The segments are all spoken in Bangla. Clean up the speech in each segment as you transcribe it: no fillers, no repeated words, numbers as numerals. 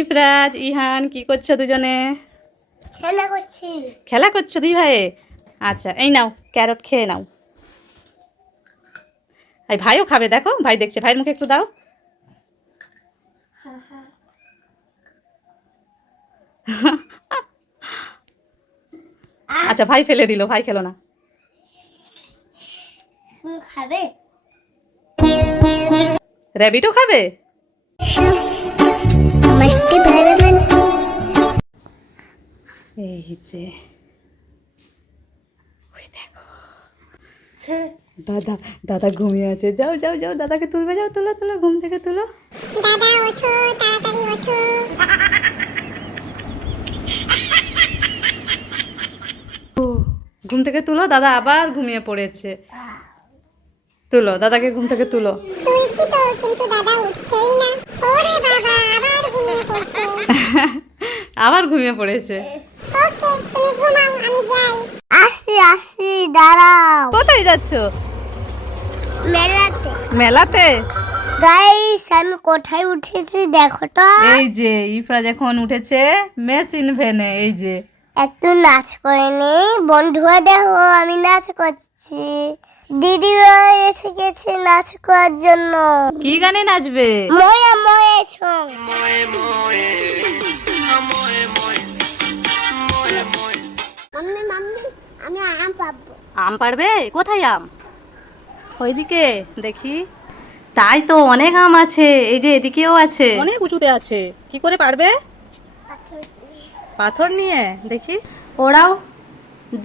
ইফরাজ ইহান কি করছো দুজনে? খেলা করছি। খেলা করছো দুই ভাই? আচ্ছা, এই নাও ক্যারট খেয়ে নাও। এই ভাইও খাবে, দেখো ভাই দেখছে, ভাইয়ের মুখে একটু দাও। আচ্ছা, ভাই ফেলে দিল, ভাই খেলো না। খাবে? র্যাবিটও খাবে? এই যে ওই দেখো দাদা, দাদা ঘুমিয়ে আছে। যাও যাও যাও, দাদাকে তুলবে, যাও তুলো তুলো, ঘুম থেকে তুলো। দাদা ওঠো, তাড়াতাড়ি ওঠো। ঘুম থেকে তুলো, দাদা আবার ঘুমিয়ে পড়েছে। তুলো দাদাকে, ঘুম থেকে তুলো। তুলছি তো, কিন্তু দাদা উঠছেই না। ওরে বাবা, আবার ঘুমিয়ে পড়ছে। আবার ঘুমিয়ে পড়েছে। ওকে, তুমি ঘুমাও, আমি যাই। আসি আসি, দাঁড়াও। কোথায় যাচ্ছো? মেলাতে। মেলাতে? গাইস, আমি কোথায় উঠেছি দেখো তো। এই যে ইফরাজ এখন উঠেছে মেশিন ভ্যানে। এই যে একটু নাচ করে নি। বন্ধুরা দেখো, আমি নাচ করছি। দিদিরা এসে গেছে নাচ করার জন্য। কি গানে নাচবে? ময়ে ময়ে সং। মাম্মি মাম্মি, আমি আম পাবো। আম পাড়বে? কোথায় আম? ওইদিকে দেখি। তাই তো, অনেক আম আছে। এই যে এদিকেও আছে, অনেক উঁচুতে আছে। কি করে পারবে? পাথর নিয়ে দেখি। ওরাও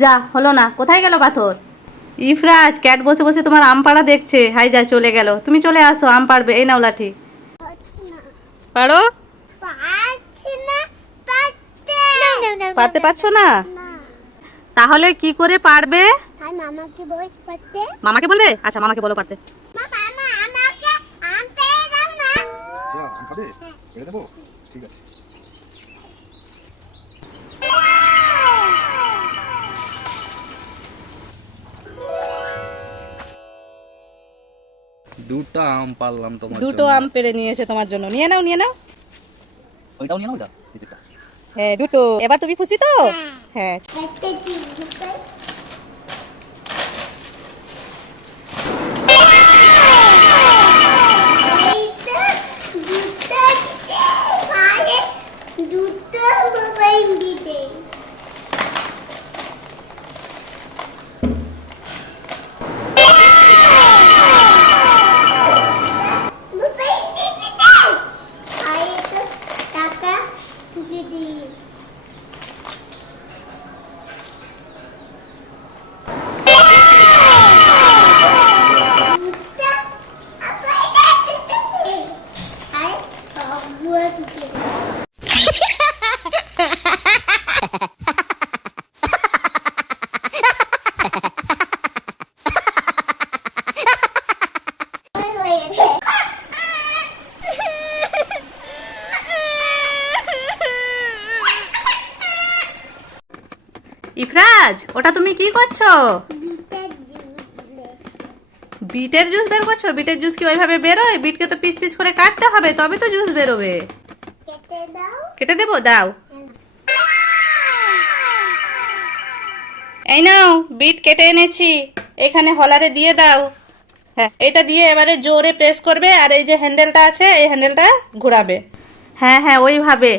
যা, হলো না। কোথায় গেল পাথর? ইফরাজ, ক্যাট বসে বসে তোমার আম পাড়া দেখছে। হাই যা, চলে গেল। তুমি চলে আসো, আম পারবে। এই নাও লাঠি, পারো। পারতে পারছো না? তাহলে কি করে পারবে? মামাকে বল পারতে। মামাকে বলবে? আচ্ছা, মামাকে বলো পারতে। মামা আমাকে আম পেয়ে দাও না। আচ্ছা, আম খাবে? পেড়ে দেবো? ঠিক আছে। দুটো আম পারলাম তোমার জন্য। দুটো আম পেড়ে নিয়েছে তোমার জন্য। নিয়ে নাও, নিয়ে নাও। ওইটাও নিয়ে নাও, ওইটা এই যেটা। হ্যাঁ, দুটো। এবার তুমি খুশি তো? হ্যাঁ। একটা জিনিস দুটো মোবাইল দিতে। মোবাইল দিতে চাই। আর এটা টাকা ঢুকে দিই। দুটো আবার এটা দিতে। আর সবগুলো ঢুকে দিই। ইফরাজ, ওটা তুমি কি করছো? বিটের জুস বের করছো? বিটের জুস কি ওইভাবে বেরোয়? বিটকে তো পিস পিস করে কাটতে হবে, তবে তো জুস বেরোবে। কেটে দাও। কেটে দেবো? দাও। এই নাও, বিট কেটে এনেছি। এখানে হলারে দিয়ে দাও। হ্যাঁ, এটা দিয়ে এবারে জোরে প্রেস করবে, আর এই যে হ্যান্ডেলটা আছে, এই হ্যান্ডেলটা ঘোরাবে। হ্যাঁ হ্যাঁ, ওইভাবে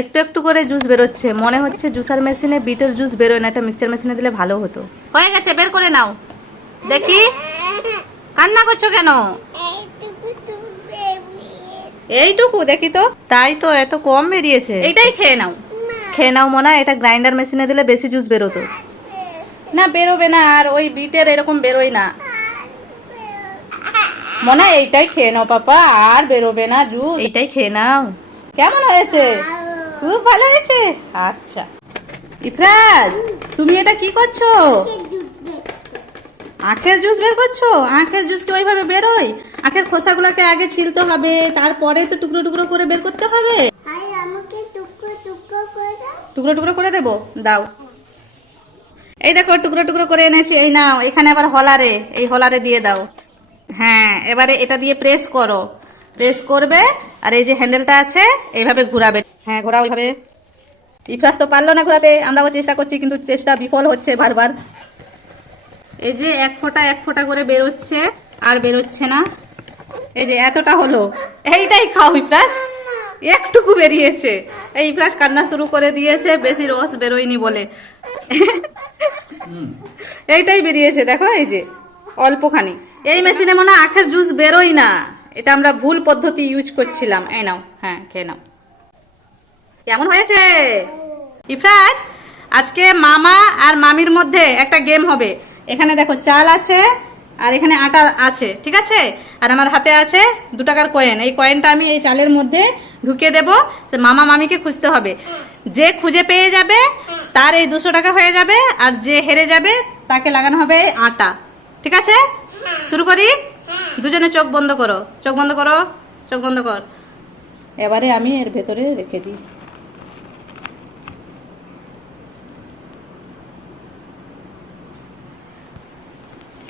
একটু একটু করে জুস বেরোচ্ছে। মনে হচ্ছে জুসার মেশিনে বিটের জুস বেরোয় না, একটা মিক্সচার মেশিনে দিলে ভালো হতো। হয়ে গেছে, বের করে নাও। দেখি, কান্না করছো কেন? এইটুকু তুমি এইটুকু দেখি তো। তাই তো, এত কম বেরিয়েছে। এইটাই খেয়ে নাও। খেয়ে নাও মোনা, এটা গ্রাইন্ডার মেশিনে দিলে বেশি জুস বেরোতো। না, বেরোবে না। আর ওই বিটের এরকম বেরোয় না। মোনা, এইটাই খেয়ে নাও পাপা, আর বেরোবে না জুস। এইটাই খেয়ে নাও। কেমন হয়েছে? খুব ভালো হয়েছে। আচ্ছা ইফরাজ, তুমি এটা কি করছো? আখের জুস বের করছো? আখের জুস কি ওইভাবে বেরোয়? আখের খোসাগুলোকে আগে ছিলতে হবে, তারপরে তো টুকরো টুকরো করে বের করতে হবে। ভাই আমাকে টুকরো টুকরো করে দাও। টুকরো টুকরো করে দেবো? দাও। এই দেখো, টুকরো টুকরো করে এনেছি। এই নাও, এখানে আবার হলারে, এই হলারে দিয়ে দাও। হ্যাঁ, এবারে এটা দিয়ে প্রেস করো। প্রেস করবে আর এই যে হ্যান্ডেলটা আছে এইভাবে ঘোরাবে। হ্যাঁ ঘোরাও এইভাবে। ইফরাজ তো পারলো না ঘোরাতে, আমরাও চেষ্টা করছি কিন্তু চেষ্টা বিফল হচ্ছে বারবার। এই যে এক ফোঁটা করে বেরোচ্ছে আর বেরোচ্ছে না। এই যে এতটা হলো, এইটাই খাও ইফরাজ। একটুকু বেরিয়েছে, এই ইফরাজ কান্না শুরু করে দিয়েছে বেশি রস বেরোয়নি বলে। এইটাই বেরিয়েছে দেখো, এই যে অল্পখানি। এই মেশিনে মনে হয় আখের জুস বেরোয় না, এটা আমরা ভুল পদ্ধতি ইউজ করছিলাম। এই নাও, হ্যাঁ খেয়ে নাও। কেমন হয়েছে ইফরাজ? আজকে মামা আর মামির মধ্যে একটা গেম হবে। এখানে দেখো চাল আছে আর এখানে আটা আছে, ঠিক আছে? আর আমার হাতে আছে 2 টাকার কয়েন। এই কয়েনটা আমি এই চালের মধ্যে ঢুকিয়ে দেবো। মামা মামিকে খুঁজতে হবে, যে খুঁজে পেয়ে যাবে তার এই 200 টাকা হয়ে যাবে, আর যে হেরে যাবে তাকে লাগানো হবে আটা, ঠিক আছে? শুরু করি। দুজনে চোখ বন্ধ করো, চোখ বন্ধ করো, চোখ বন্ধ কর। এবারে আমি এর ভেতরে রেখে দিই।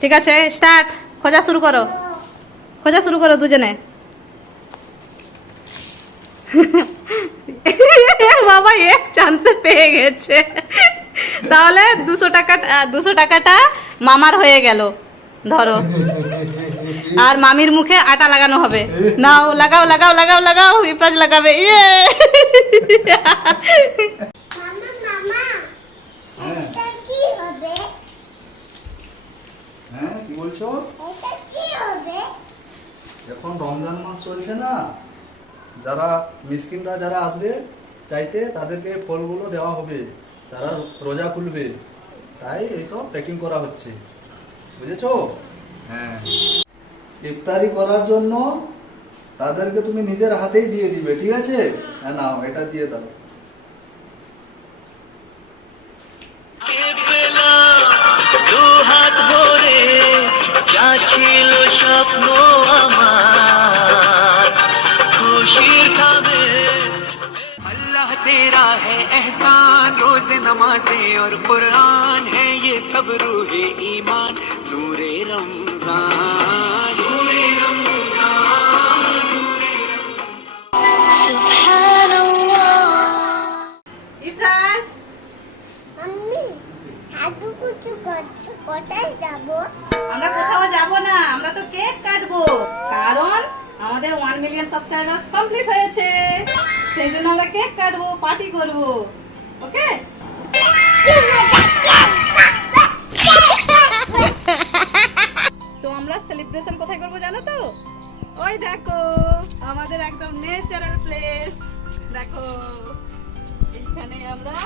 ঠিক আছে, স্টার্ট। খোঁজা শুরু করো, খোঁজা শুরু করো দুজনে। বাবা এক চান্সে পেয়ে গেছে, তাহলে 200 টাকাটা মামার হয়ে গেল। ধরো, আর মামির মুখে আটা লাগানো হবে। নাও, লাগাও লাগাও লাগাও লাগাও, ইফরাজ লাগাবে। ইয়ে মামা মামা এটা কি হবে? হ্যাঁ কি বলছো? এটা কি হবে? এখন রমজান মাস চলছে না, যারা মিসকিনরা যারা আসবে চাইতে তাদেরকে ফলগুলো দেওয়া হবে, তারা রোজা খুলবে, তাই এইসব প্যাকিং করা হচ্ছে, বুঝেছো? হ্যাঁ, ইফতারি করার জন্য তাদেরকে তুমি নিজের হাতেই দিয়ে দিবে, ঠিক আছে? হ্যাঁ নাও, এটা দিয়ে দাও। দু হাত ভরে যা ছিল স্বপ্ন আমার খুশির খাবে। अल्लाह तेरा है एहसान, रोज़ नमाज़े और कुरान है ये सब रूहे ईमान, नूरे रमज़ान, नूरे रमज़ान, ইফরাজ, আমি সাধু কুচু করছো, কোথায় যাবো? আমরা কোথাও যাব না, আমরা তো কেক কাটবো, কারণ আমাদের 1 মিলিয়ন সাবস্ক্রাইবার্স কমপ্লিট হয়েছে। সেই জন্য আমরা কেক কাটবো, পার্টি করবো। ওকে? তো আমরা সেলিব্রেশন কোথায় করবো জানো তো? ওই দেখো আমাদের একদম ন্যাচারাল প্লেস, দেখো এখানে আমরা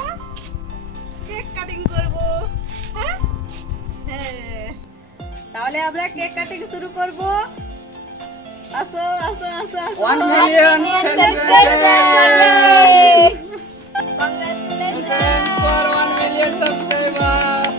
কেক কাটিং করবো। হ্যাঁ হ্যাঁ, তাহলে আমরা কেক কাটিং শুরু করব। আসো আসো আসো আসো। 1 million celebration! Congratulations for 1 million subscribers.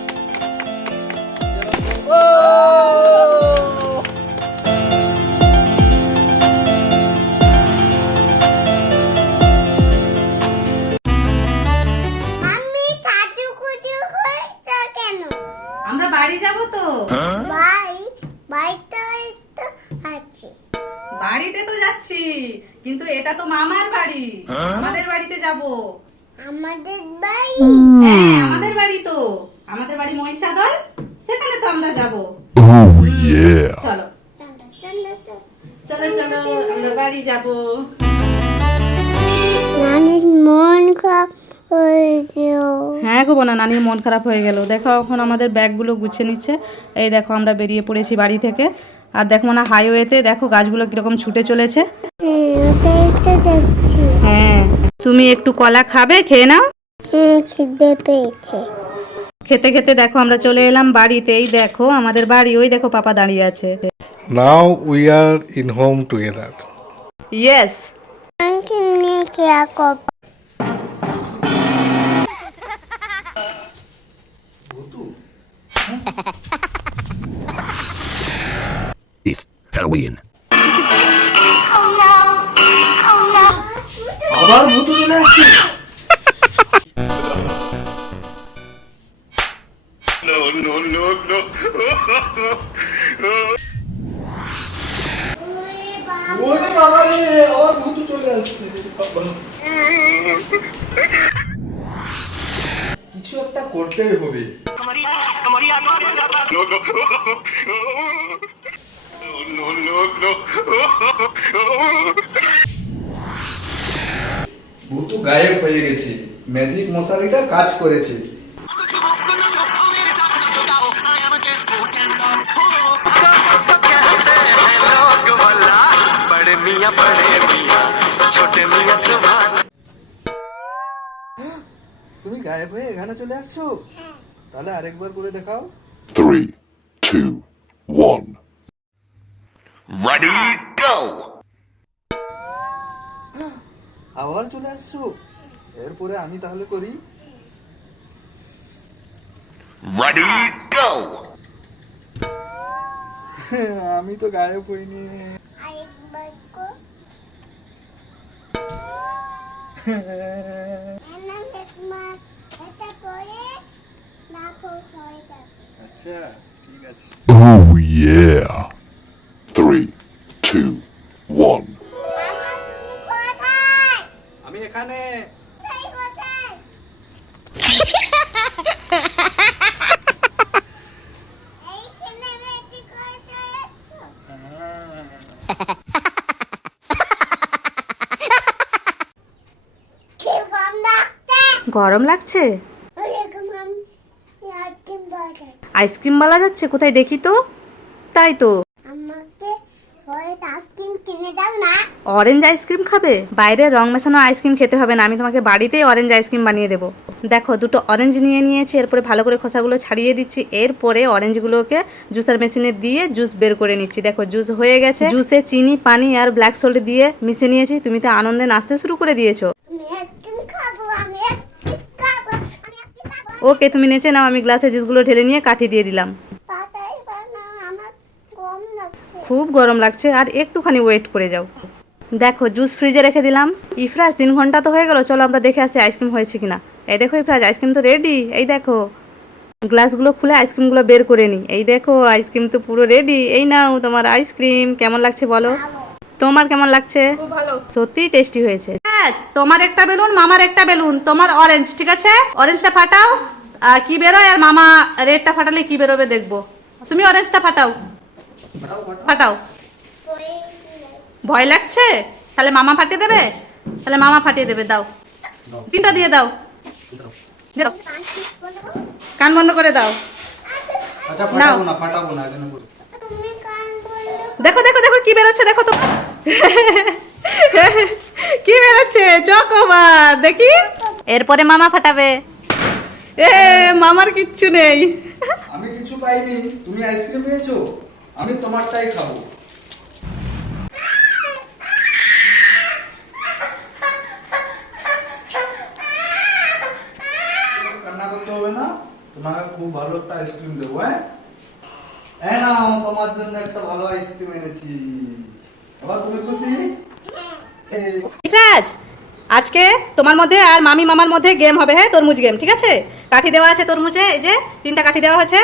আমি সাধু কুচু করছো কেন? আমরা বাড়ি যাব তো। বাড়িতে তো আছে। বাড়িতে তো যাচ্ছি, কিন্তু এটা তো মামার বাড়ি, আমাদের বাড়িতে যাব। আমাদের বাড়ি? হ্যাঁ আমাদের বাড়ি তো, আমাদের বাড়ি মহিষাদল, সেখানে তো আমরা যাব। চলো চলো চলো, আমরা বাড়ি যাব। নানির মন খারাপ হয়ে গেল। হ্যাঁ গো বোনা, নানির মন খারাপ হয়ে গেল। দেখো এখন আমাদের ব্যাগগুলো গুছিয়ে নিচ্ছে। এই দেখো আমরা বেরিয়ে পড়েছি বাড়ি থেকে। আর দেখো না হাইওয়েতে দেখো গাছগুলো কিরকম ছুটে চলেছে। ওটাই তো দেখছি। হ্যাঁ, তুমি একটু কলা খাবে? খেয়ে নাও। খিদে পেয়েছে। খেতে খেতে দেখো আমরা চলে এলাম বাড়িতে। এই দেখো আমাদের বাড়ি, ওই দেখো পাপা দাঁড়িয়ে আছে। Now we are in home together. Yes. আমাকে নিয়ে কেয়া কর। It's Halloween. আবার ভূত চলে আসছে। ওরে বাবা কিছু একটা করতেই হবে। ভূতু গায়েব হয়ে গেছে, ম্যাজিক মশারিটা কাজ করেছে। बड़े मियाँ बड़े मियाँ छोटे मियाँ सुभान। তুমি গায়েব হয়ে এখানে চলে আসছো? তাহলে আরেকবার করে দেখাও। 3, 2, 1. Ready, go. আবার চলে আসছো? এরপরে আমি তাহলে করি। Ready, go. আমি তো গায়েব হইনি। আরেকবার কর। না মেঘমা, এটা পরে না হয়ে যাবে। আচ্ছা ঠিক আছে। Oh yeah. 3, 2, 1. তুমি কোথায়? আমি এখানে। কোথায় কোথায়? এইখানে বেশি কোথায় আছো? কি বান্দাতে? গরম লাগছে? ওরকম আমি আইসক্রিম বানাই। আইসক্রিমওয়ালা যাচ্ছে কোথায় দেখি তো। তাই তো, আমাকে ওই আইসক্রিম কিনে দাও না। অরেঞ্জ আইসক্রিম খাবে? বাইরে রং মেশানো আইসক্রিম খেতে হবে না, আমি তোমাকে বাড়িতেই অরেঞ্জ আইসক্রিম বানিয়ে দেবো। দেখো, দুটো অরেঞ্জ নিয়ে নিয়েছি, এরপরে ভালো করে খোসাগুলো ছাড়িয়ে দিচ্ছি, এরপরে অরেঞ্জগুলোকে জুসার মেশিনে দিয়ে জুস বের করে নিচ্ছি। দেখো জুস হয়ে গেছে, জুসে চিনি, পানি আর ব্ল্যাক সল্ট দিয়ে মিশিয়ে নিয়েছি। তুমি তো আনন্দে নাচতে শুরু করে দিয়েছো। আমি আইসক্রিম খাবো, আমি আইসক্রিম খাবো, আমি আইসক্রিম খাবো। ওকে, তুমি নেচে নাও, আমি গ্লাসে জুসগুলো ঢেলে নিয়ে কাঠি দিয়ে দিলাম। তাড়াতাড়ি বানাও, আমার গরম লাগছে। খুব গরম লাগছে, আর একটুখানি ওয়েট করে যাও। দেখো জুস ফ্রিজে রেখে দিলাম। ইফরাজ 3 ঘন্টা তো হয়ে গেল, চলো আমরা দেখে আসি আইসক্রিম হয়েছে কিনা। এই দেখো ইফরাজ, আইসক্রিম তো রেডি। এই দেখো, গ্লাসগুলো খুলে আইসক্রিমগুলো বের করে নি। এই দেখো আইসক্রিম তো পুরো রেডি। এই নাও তোমার আইসক্রিম। কেমন লাগছে বলো? তোমার কেমন লাগছে? খুব ভালো, সত্যিই টেস্টি হয়েছে। তোমার একটা বেলুন, মামার একটা বেলুন, তোমার অরেঞ্জ, ঠিক আছে? অরেঞ্জটা ফাটাও, কি বেরোয়, আর মামা রেডটা ফাটালে কি বেরোবে দেখবো। তুমি অরেঞ্জটা ফাটাও, ফাটাও। ভয় লাগছে? তাহলে মামা ফাটিয়ে দেবে, তাহলে মামা ফাটিয়ে দেবে। দাও, পিনটা দিয়ে দাও, দিয়ে দাও। কান বন্ধ করে দাও। আচ্ছা ফাটাবো না, ফাটাবো না এখানে করে। তুমি কান বললো। দেখো দেখো দেখো কি বেরোচ্ছে, দেখো তো কি বেরোচ্ছে, চকোবার দেখি। এরপরে মামা ফাটাবে। এ মামার কিচ্ছু নেই। আমি কিছু পাইনি, তুমি আইসক্রিম পেয়েছো, আমি তোমারটাই খাবো। কান্না করতে হবে না, তোমাকে খুব ভালো একটা আইসক্রিম দেবো। হ্যাঁ নাও, তোমার জন্য একটা ভালো আইসক্রিম এনেছি। আবার তুমি খুশি? ইফরাজ, আজকে তোমার মধ্যে আর মামি মামার মধ্যে গেম হবে, হ্যাঁ, তরমুজ গেম, ঠিক আছে? কাঠি দেওয়া আছে তরমুজে, এই যে 3টা কাঠি দেওয়া হয়েছে।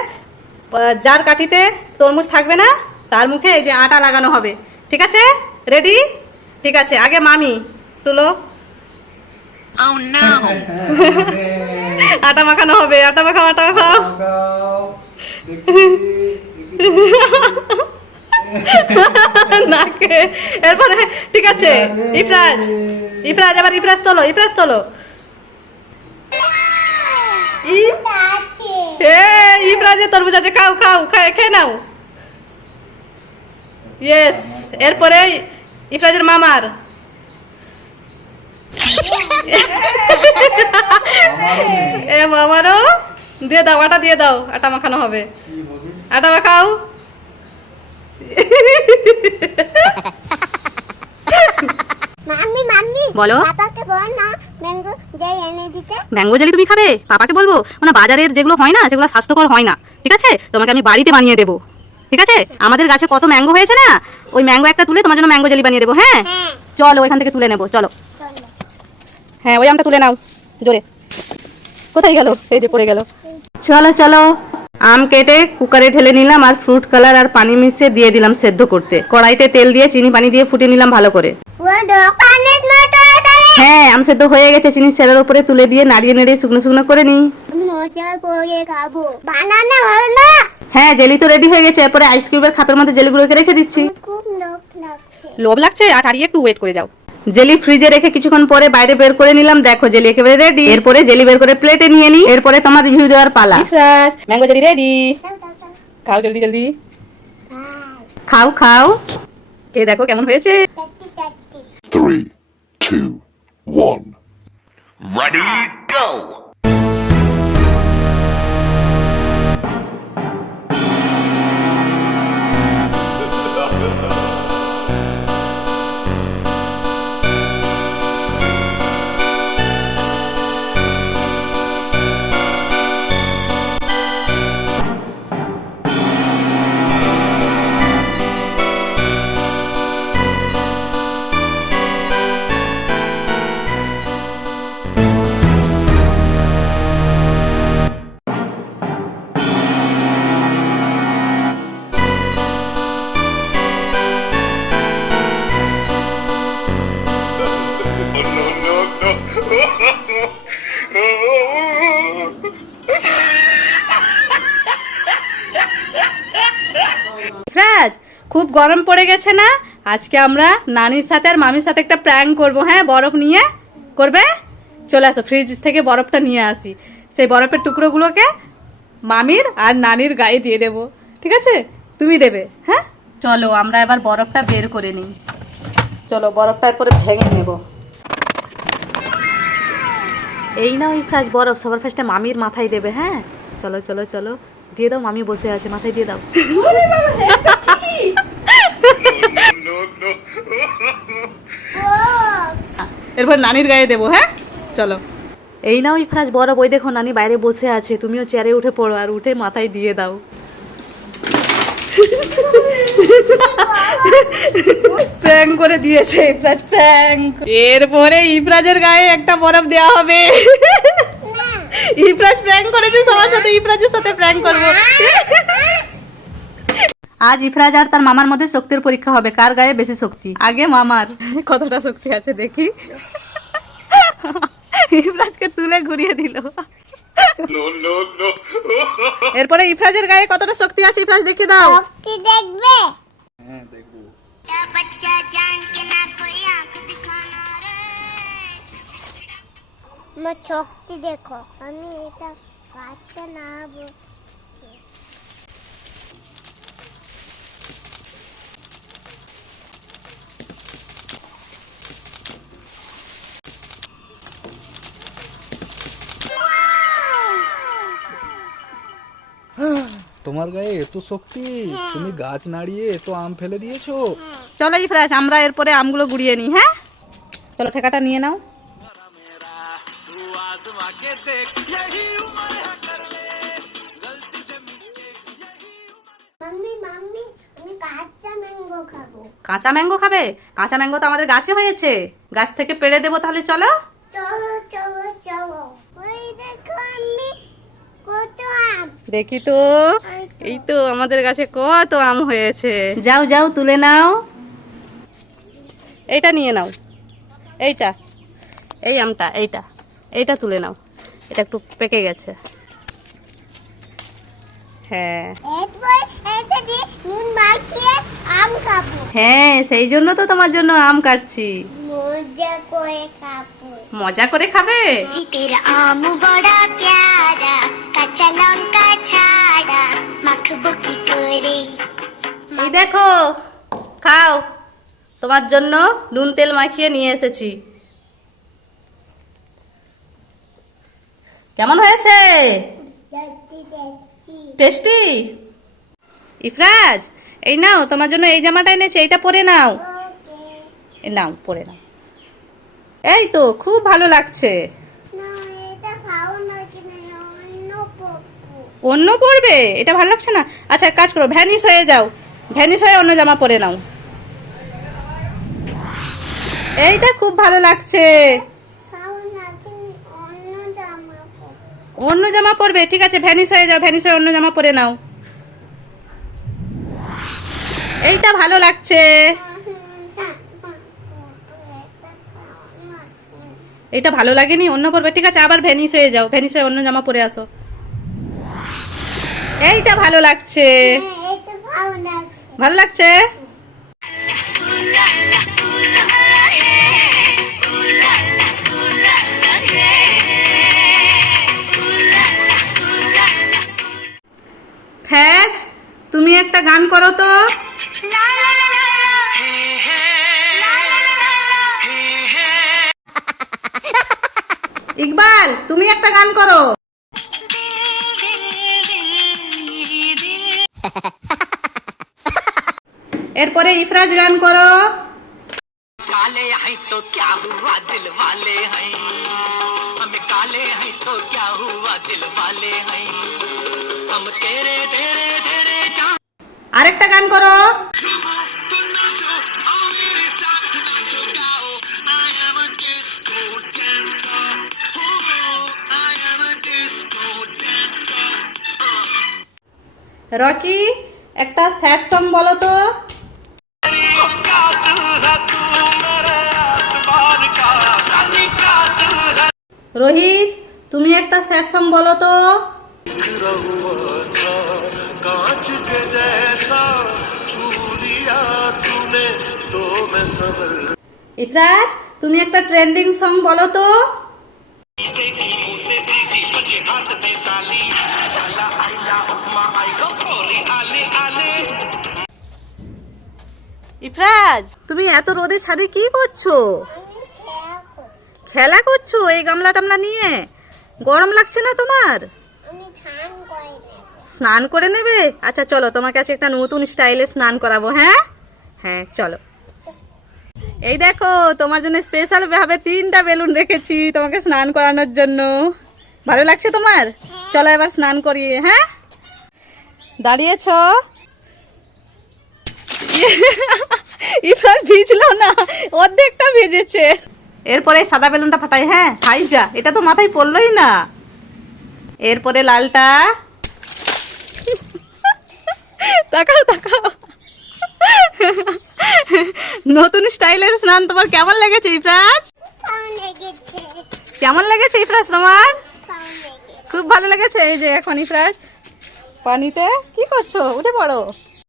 যার কাঠিতে তরমুজ থাকবে না তার মুখে এই যে আটা লাগানো হবে, ঠিক আছে? রেডি? ঠিক আছে, আগে মামি তুলো। আটা মাখানো হবে, আটা মাখাও, আটা মাখাও। নাকে, এরপরে ঠিক আছে। ইফরাজ, ইফরাজ আবার ইফরাজ তোলো, ইফরাজ তোলো। ইফরাজে তরমুজ আছে, খাও খাও, খেয়ে নাও। ইয়েস, এরপরে ইফরাজের মামার। এ মামারও দিয়ে দাও, আটা দিয়ে দাও, আটা মাখানো হবে। আটা মাখাও। মাম্মি মাম্মি বলো। পাপাকে বল না ম্যাঙ্গো যাই এনে দিতে। ম্যাঙ্গো জেলি তুমি খাবে? পাপাকে বলবো? মানে বাজারের যেগুলো হয় না, সেগুলো স্বাস্থ্যকর হয় না, ঠিক আছে? তোমাকে আমি বাড়িতে বানিয়ে দেবো, ঠিক আছে? আমাদের গাছে কত ম্যাঙ্গো হয়েছে না, ওই ম্যাঙ্গো একটা তুলে তোমার জন্য ম্যাঙ্গো জেলি বানিয়ে দেবো। হ্যাঁ চলো, ওইখান থেকে তুলে নেবো, চলো। হ্যাঁ, ওই আমটা তুলে নাও জোরে। কোথায় গেল? এই যে পড়ে গেল। চলো চলো, আম কেটে কুকারে ঢেলে নিলাম, আর ফ্রুট কালার আর পানি মিশিয়ে দিয়ে দিলাম সেদ্ধ করতে। কড়াইতে তেল দিয়ে চিনি পানি দিয়ে ফুটিয়ে নিলাম ভালো করে। ও দোকানের মতো হ্যাঁ আম সেদ্ধ হয়ে গেছে, চিনি সেরার উপরে তুলে দিয়ে নাড়িয়ে নাড়িয়ে শুকনো শুকনো করে নিই। মজা করে খাবো, বানানো হলো না। হ্যাঁ জেলি তো রেডি হয়ে গেছে, এরপরে আইসক্রিমের খাপের মধ্যে জেলিগুলোকে রেখে দিচ্ছি। খুব লোভ লাগছে। লোভ লাগছে? আর একটু ওয়েট করে যাও। জেলি ফ্রিজে রেখে কিছুক্ষণ পরে বাইরে বের করে নিলাম, দেখো জেলি একেবারে রেডি। এরপরে জেলি বের করে প্লেটে নিয়ে নিই, এরপরে তোমার রিভিউ দেওয়ার পালা। ম্যাঙ্গো জেলি রেডি, খাও জলদি জলদি খাও খাও। এ দেখো কেমন হয়েছে। 3, 2, 1. Ready, go! রাজ খুব গরম পড়ে গেছে না, আজকে আমরা নানির সাথে আর মামির সাথে একটা প্র্যাঙ্ক করবো। হ্যাঁ বরফ নিয়ে করবে, চলে আসো ফ্রিজ থেকে বরফটা নিয়ে আসি। সেই বরফের টুকরোগুলোকে মামির আর নানির গায়ে দিয়ে দেবো, ঠিক আছে? তুমি দেবে। হ্যাঁ চলো আমরা এবার বরফটা বের করে নিই। চলো বরফটা এরপরে ভেঙে নেব। এই নাও ইফরাজ বরফ, সবার ফার্স্টে মামির মাথায় দেবে। হ্যাঁ চলো চলো চলো দিয়ে দাও, মামি বসে আছে, মাথায় দিয়ে দাও। এরপর নানির গায়ে দেবো। হ্যাঁ চলো এই নাও ইফরাজ বরফ, ওই দেখো নানি বাইরে বসে আছে, তুমিও চেয়ারে উঠে পড়ো আর উঠে মাথায় দিয়ে দাও। প্র্যাঙ্ক করে দিয়েছে ইফরাজ, প্র্যাঙ্ক। এরপরে ইফরাজের গায়ে একটা বরফ দেওয়া হবে। ইফরাজ প্র্যাঙ্ক করেছে সবার সাথে, ইফরাজের সাথে প্র্যাঙ্ক করব। আজ ইফরাজ আর তার মামার মধ্যে শক্তির পরীক্ষা হবে, কার গায়ে বেশি শক্তি। আগে মামার কতটা শক্তি আছে দেখি। ইফরাজকে তুলে ঘুরিয়ে দিল। এরপরে ইফরাজের গায়ে কতটা শক্তি আছে ইফরাজ দেখিয়ে দাও। শক্তি দেখবে? হ্যাঁ দেখবো। बच्चा जान के ना कोई आंख दिखाना रे। मैं শক্তি দেখো, আমি এটা কাটতে না তোমার গায়ে এত শক্তি, তুমি গাছ নাড়িয়ে এত আম ফেলে দিয়েছো। চলো ইফরাজ আমরা এরপরে আমগুলো গুড়িয়ে নিই। হ্যাঁ চলো ঠেকাটা নিয়ে নাও। तू आजमा के देख, यही उम्र है कर ले गलती से मिस्टेक, यही उम्र। মাম্মি মাম্মি আমি কাঁচা ম্যাঙ্গো খাবো। কাঁচা ম্যাঙ্গো খাবে? কাঁচা ম্যাঙ্গো তো আমাদের গাছে হয়েছে, গাছ থেকে পেড়ে দেবো, তাহলে চলো। চলো চলো চলো, ওই দেখো আমি কত আম। দেখি তো, এই তো আমাদের গাছে কত আম হয়েছে। যাও যাও তুলে নাও, এইটা নিয়ে নাও, এইটা, এই আমটা, এইটা এইটা তুলে নাও, এটা একটু পেকে গেছে। হ্যাঁ এরপর এটা দিয়ে নুন মাখিয়ে আম খাবো। হ্যাঁ সেই জন্য তো তোমার জন্য আম কাটছি। মজা করে খাবো। মজা করে খাবে? तेरा आम बड़ा प्यारा, कच्चा लंका छाड़ा मखबो की करे। এই দেখো খাও, তোমার জন্য নুন তেল মাখিয়ে নিয়ে এসেছি। কেমন হয়েছে? টেস্টি? ইফরাজ এই নাও তোমার জন্য এই জামাটা এনেছি, এইটা পরে নাও। এই নাও পরে নাও, এই তো খুব ভালো লাগছে। না এটা খাও না, কিনে অন্য পরবো। অন্য পরবে? এটা ভালো লাগছে না? আচ্ছা এক কাজ করো, ভ্যানিশ হয়ে যাও, ভ্যানিশ হয়ে অন্য জামা পরে নাও। এইটা খুব ভালো লাগছে। খাও না, কিনে অন্য জামা পরবো। অন্য জামা পরবে? ঠিক আছে ভ্যানিশ হয়ে যাও, ভ্যানিশ হয়ে অন্য জামা পরে নাও। এইটা ভালো লাগছে। এটা ভালো লাগেনি, অন্য পরবে। ঠিক আছে, আবার ভ্যানিশ হয়ে যাও, ভ্যানিশ হয়ে অন্য জামা পরে আসো। এইটা ভালো লাগছে, হ্যাঁ, এটা ভালো লাগছে। ভালো লাগছে। ফ্যাজ, তুমি একটা গান করো তো। ইকবাল, তুমি একটা গান করো। এরপরে ইফরাজ গান করো। काले हैं तो क्या हुआ दिल वाले हैं, हम काले हैं तो क्या हुआ दिल वाले हैं, हम तेरे तेरे तेरे चाह আরেকটা গান করো। तो नाचो आओ मेरे साथ नाचो गाओ, I am a disco dancer, I am a disco dancer. Rocky, একটা স্যাড সং বলো তো। कातिल है तू मेरे एतबार का, शादी कातिल है রোহিত, তুমি একটা স্যাড সং বলো তো। कांच के जैसा छू लिया तूने तो मैं संभल ইফরাজ, তুমি একটা ট্রেন্ডিং সং বলো তো। गई मुंह से सीसी बचे हाथ से साली, साला आइला उस्मा आई गो कोरी आले आले। ইফরাজ, তুমি এত রোদে ছাদে কি করছো? খেলা করছো এই গামলা টামলা নিয়ে? গরম লাগছে না তোমার? আমি স্নান করি না। স্নান করে নেবে? আচ্ছা চলো, তোমার কাছে একটা নতুন স্টাইলে স্নান করাবো। হ্যাঁ হ্যাঁ, চলো। এই দেখো, তোমার জন্য স্পেশাল ভাবে 3টা বেলুন রেখেছি তোমাকে স্নান করানোর জন্য। ভালো লাগছে তোমার? চলো এবার স্নান করিয়ে। হ্যাঁ, দাঁড়িয়েছো? ইফরাজ ভিজলো না, অর্ধেকটা ভিজেছে। এরপরে সাদা বেলুনটা ফাটাই। হ্যাঁ, হাই যা, এটা তো মাথায় পড়লোই না। এরপরে লালটা। তাকাও তাকাও, নতুন স্টাইলের স্নান তোমার কেমন লেগেছে ইফরাজ? পাউন লেগেছে, কেমন লেগেছে ইফরাজ তোমার? পাউন লেগেছে। খুব ভালো লেগেছে। এই যে এখন ইফরাজ পানিতে কি করছো? উঠে পড়ো।